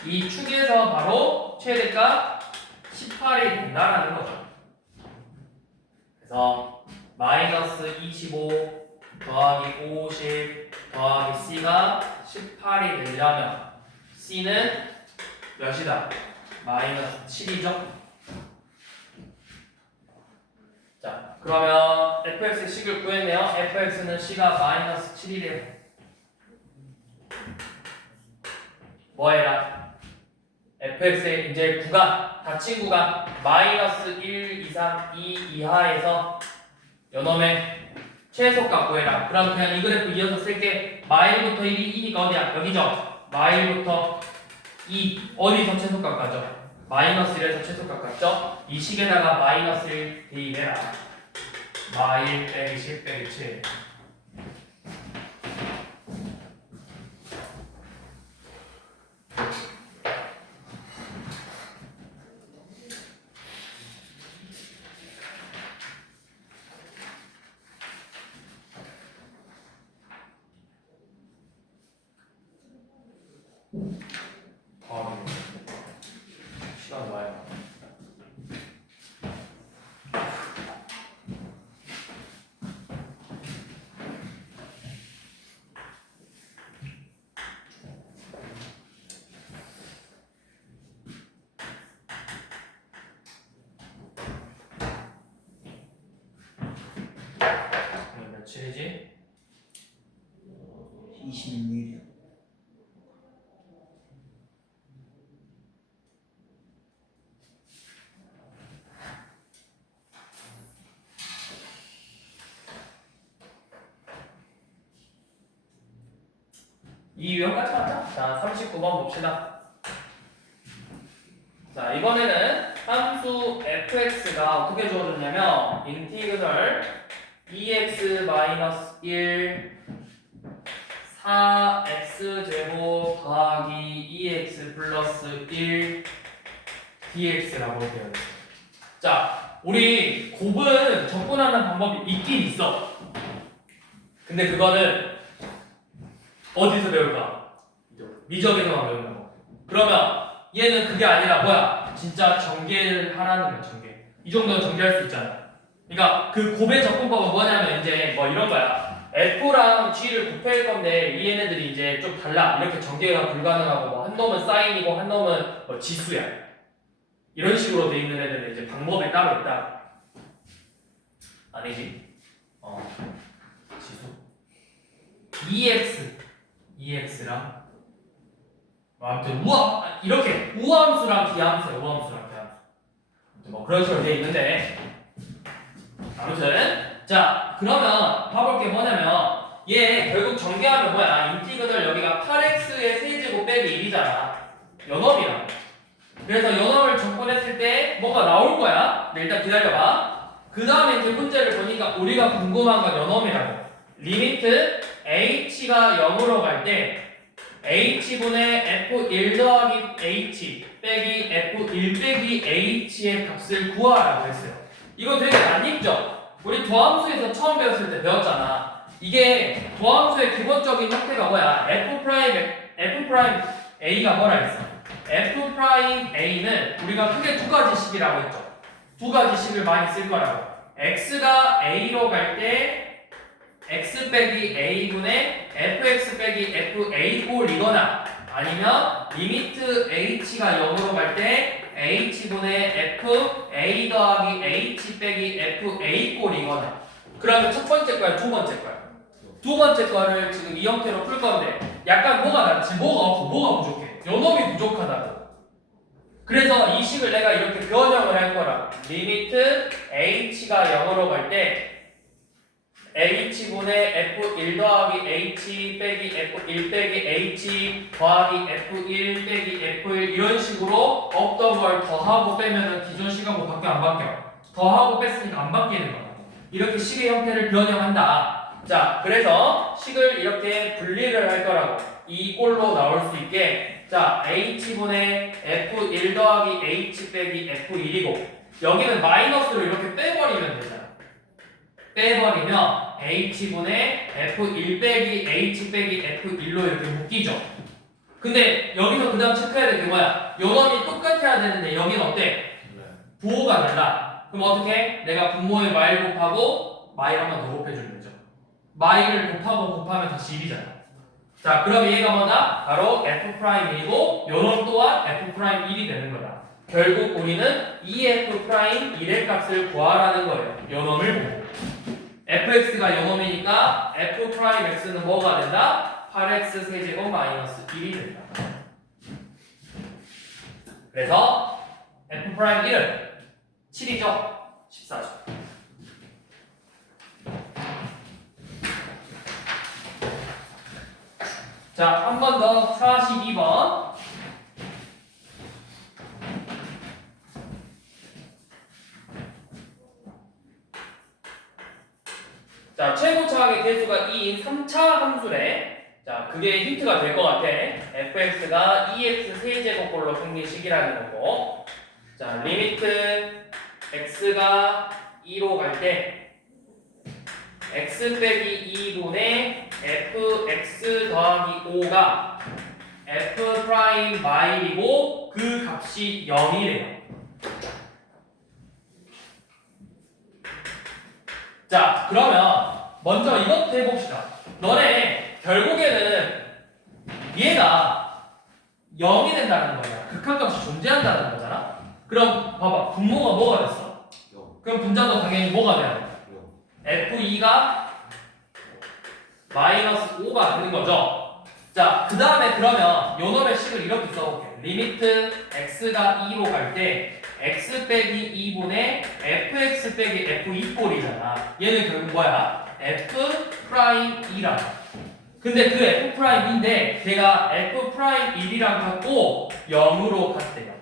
이 축에서 바로 최대값 18이 된다라는 거죠. 그래서 마이너스 25 더하기 50 더하기 c가 18이 되려면 c는 몇이다? 마이너스 7이죠? 자, 그러면 fx의 식을 구했네요. fx는 c가 마이너스 7이래요. 뭐 해라? fx의 이제 구간, 닫힌 구간 마이너스 1 이상 2 이하에서 요놈의 최소값 구해라. 그럼 그냥 이 그래프 이어서 쓸게. 마일부터 1이 2니까 어디야? 여기죠? 마일부터 2 어디서 최소값 가죠? 마이너스 1에서 최소값 갔죠? 이 식에다가 마이너스 1 대입해라. 마일 빼기 10 빼기 7. 시간 봐요. 며칠이지? 26일이요. 이 유형까지 하자. 자, 39번 봅시다. 자, 이번에는 함수 fx가 어떻게 주어졌냐면 인티그럴 2x-1 4x제곱 더하기 2x 플러스 1 dx라고 되어 있어요. 자, 우리 곱은 접근하는 방법이 있긴 있어. 근데 그거는 어디서 배울까? 미적에서만 배운다고. 그러면 얘는 그게 아니라 뭐야? 진짜 전개를 하라는 거야, 전개. 이 정도는 전개할 수 있잖아. 그러니까 그 곱의 접근법은 뭐냐면 이제 뭐 이런 거야. F랑 G를 곱할 건데 이 얘네들이 이제 좀 달라. 이렇게 전개가 불가능하고 뭐 한 놈은 사인이고 한 놈은 뭐 지수야. 이런 식으로 돼 있는 애들은 이제 방법이 따로 있다. 아니지? 지수. EX랑 아무튼 이렇게 우함수랑 기함수야. 우함수랑 기함수. 뭐 그런 식으로 돼 있는데 아무튼 자 그러면 봐볼 게 뭐냐면 얘 결국 전개하면 뭐야? 인티그럴 여기가 8x의 세제곱 빼기 1이잖아. 연업이야. 그래서 연업을 접근했을 때 뭐가 나올 거야? 네, 일단 기다려봐. 그 다음에 이제 문제를 보니까 우리가 궁금한 건 연업이라고. 리미트 h가 0으로 갈 때 h분의 f1 더하기 h 빼기 f1 빼기 h의 값을 구하라고 했어요. 이거 되게 낯익죠? 우리 도함수에서 처음 배웠을 때 배웠잖아. 이게 도함수의 기본적인 형태가 뭐야? f' a가 뭐라 했어? f' a는 우리가 크게 두 가지 식이라고 했죠. 두 가지 식을 많이 쓸 거라고. x가 a로 갈 때 x 빼기 a분의 fx 빼기 fa 꼴이거나 아니면 리미트 h가 0으로 갈 때 h분의 f a 더하기 h 빼기 fa 꼴이거나. 그러면 첫 번째 거야, 두 번째 거야? 두 번째 거를 지금 이 형태로 풀 건데 약간 뭐가 다르지? 뭐가 없고 뭐가 부족해? 연업이 부족하다고. 그래서 이 식을 내가 이렇게 변형을 할 거라. 리미트 h가 0으로 갈 때 h분의 f1 더하기 h 빼기 f1 빼기 h 더하기 f1 빼기 f1 이런 식으로 없던 걸 더하고 빼면은 기존 식하고 바뀌어 안 바뀌어? 더하고 뺐으니까 안 바뀌는 거야. 이렇게 식의 형태를 변형한다. 자, 그래서 식을 이렇게 분리를 할 거라고. 이 꼴로 나올 수 있게. 자, h분의 f1 더하기 h 빼기 f1이고 여기는 마이너스로 이렇게 빼버리면 되잖아. 빼버리면 h분의 f1 빼기 h 빼기 f1로 이렇게 묶이죠. 근데 여기서 그 다음 체크해야 될 게 뭐야? 요놈이 똑같아야 되는데 여기는 어때? 부호가 달라. 그럼 어떻게? 내가 분모에 마일 곱하고 마일 한 번 더 곱해주면 되죠. 마일을 곱하면 다시 1이잖아. 자, 그럼 얘가 뭐다? 바로 F'이고 요놈 또한 F'1이 되는 거다. 결국 우리는 이 F'1의 값을 구하라는 거예요. 요놈을 보고. fx가 요놈이니까 F'x는 뭐가 된다? 8x 세제곱 마이너스 1이 된다. 그래서 F'1은 7이죠? 14죠. 자, 한 번 더 42번. 자, 최고 차항의 개수가 2인 3차 함수래. 자, 그게 힌트가 될 것 같아. fx가 2x 세제곱꼴로 생긴 식이라는 거고. 자, 리미트 x가 2로 갈 때 x 빼기 2분의 fx 더하기 5가 f' 마일이고 그 값이 0이래요. 자, 그러면 먼저 이것부터 해봅시다. 너네 결국에는 얘가 0이 된다는 거야. 극한값이 존재한다는 거잖아. 그럼 봐봐, 분모가 뭐가 됐어? 그럼 분자도 당연히 뭐가 돼야 돼? F2가 마이너스 5가 되는 거죠. 자, 그 다음에 그러면 요 놈의 식을 이렇게 써볼게. 리미트 x가 2로 갈 때 x 빼기 2분의 fx 빼기 f2 꼴이잖아. 얘는 결국 뭐야? f 프라임 2라. 근데 그 f 프라임 2인데 걔가 f 프라임 1이랑 같고 0으로 같대요.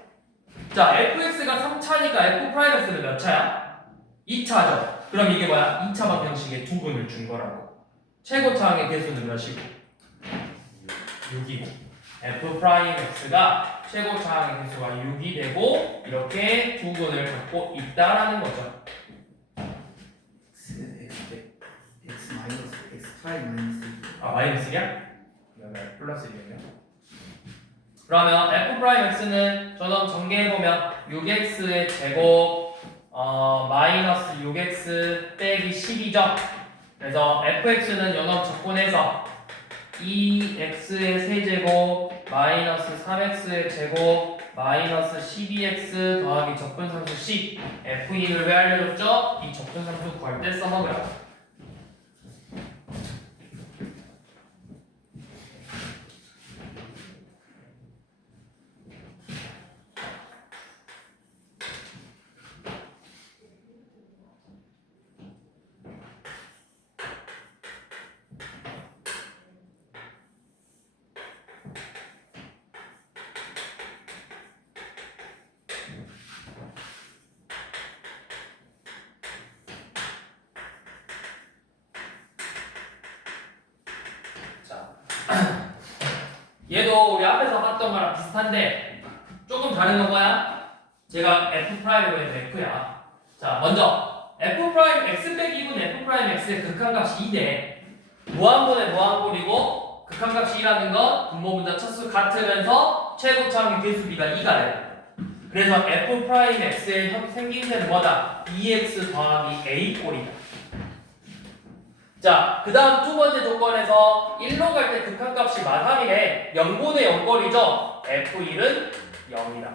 자, fx가 3차니까 f 프라임 x는 몇 차야? 2차죠. 그럼 이게 뭐야? 2차 방정식의 두분을 준 거라고. 최고차항의 개수는 몇이고? 6이고. f 프라임 x가 최고차항의 개수가 6이 되고 이렇게 두분을 갖고 있다라는 거죠. x 마이너스 x 프라임 마이너스 아, 마이너스냐? 네, 플러스 1이네요. 그러면 f 프라임 x는 저는 전개해보면 6x의 제곱 마이너스 6x 빼기 10이죠. 그래서 fx는 요놈 적분해서 2x의 세제곱 마이너스 3x의 제곱 마이너스 12x 더하기 적분상수 10 f2를 왜 알려줬죠? 이 적분상수 구할 때 써먹으라고. 얘도 우리 앞에서 봤던 거랑 비슷한데 조금 다른 건 뭐야? 제가 f 프라임으로 해도 f야. 자, 먼저 f 프라임 x 빼기 2분 f 프라임 x의 극한값이 2대 무한분의 무한꼴이고 극한값이 2라는 건 분모분자 차수 같으면서 최고차항의 개수비가 2가 돼요. 그래서 f 프라임 x의 생김새는 뭐다? 2x 더하기 a 꼴이다. 자, 그 다음 두 번째 조건에서 1로 갈 때 극한값이 마삼이래. 0분의 0꼴이죠. f1은 0이다.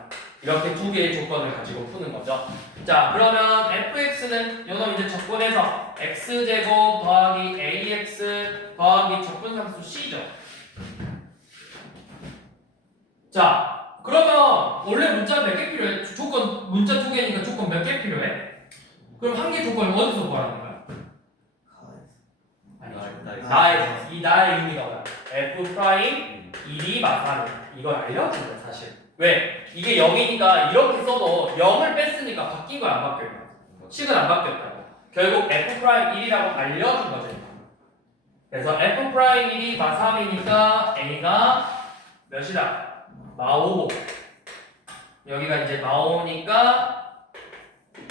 이렇게 두 개의 조건을 가지고 푸는 거죠. 자, 그러면 fx는 요놈 이제 적분해서 x제곱 더하기 ax 더하기 적분상수 c죠. 자, 그러면 원래 문자 몇 개 필요해? 조건 문자 두 개니까 조건 몇 개 필요해? 그럼 한 개 조건을 어디서 구하는 거야? 나의 이 나의 의미가 뭐야? f 프라임 1이 마삼 이걸 알려준 거야 사실. 왜? 이게 0이니까 이렇게 써도 0을 뺐으니까 바뀐 거야 안 바뀌어? 식은 안 바뀌었다고. 결국 f 프라임 1이라고 알려준 거죠. 그래서 f 프라임 1이 마삼이니까 a가 몇이다? 마5. 여기가 이제 마5니까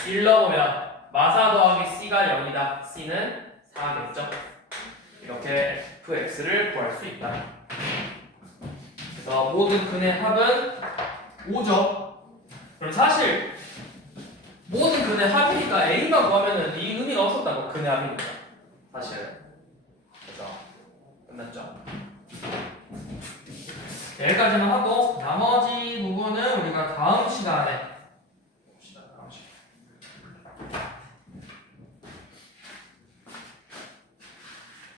1 넣으면 마4 더하기 c가 0이다. c는 4겠죠. 이렇게 fx를 구할 수 있다. 그래서 모든 근의 합은 5죠. 그럼 사실 모든 근의 합이니까 a만 구하면은 이 의미가 없었다고. 근의 합이니까 사실. 그래서 끝났죠. 여기까지만 하고 나머지 부분은 우리가 다음 시간에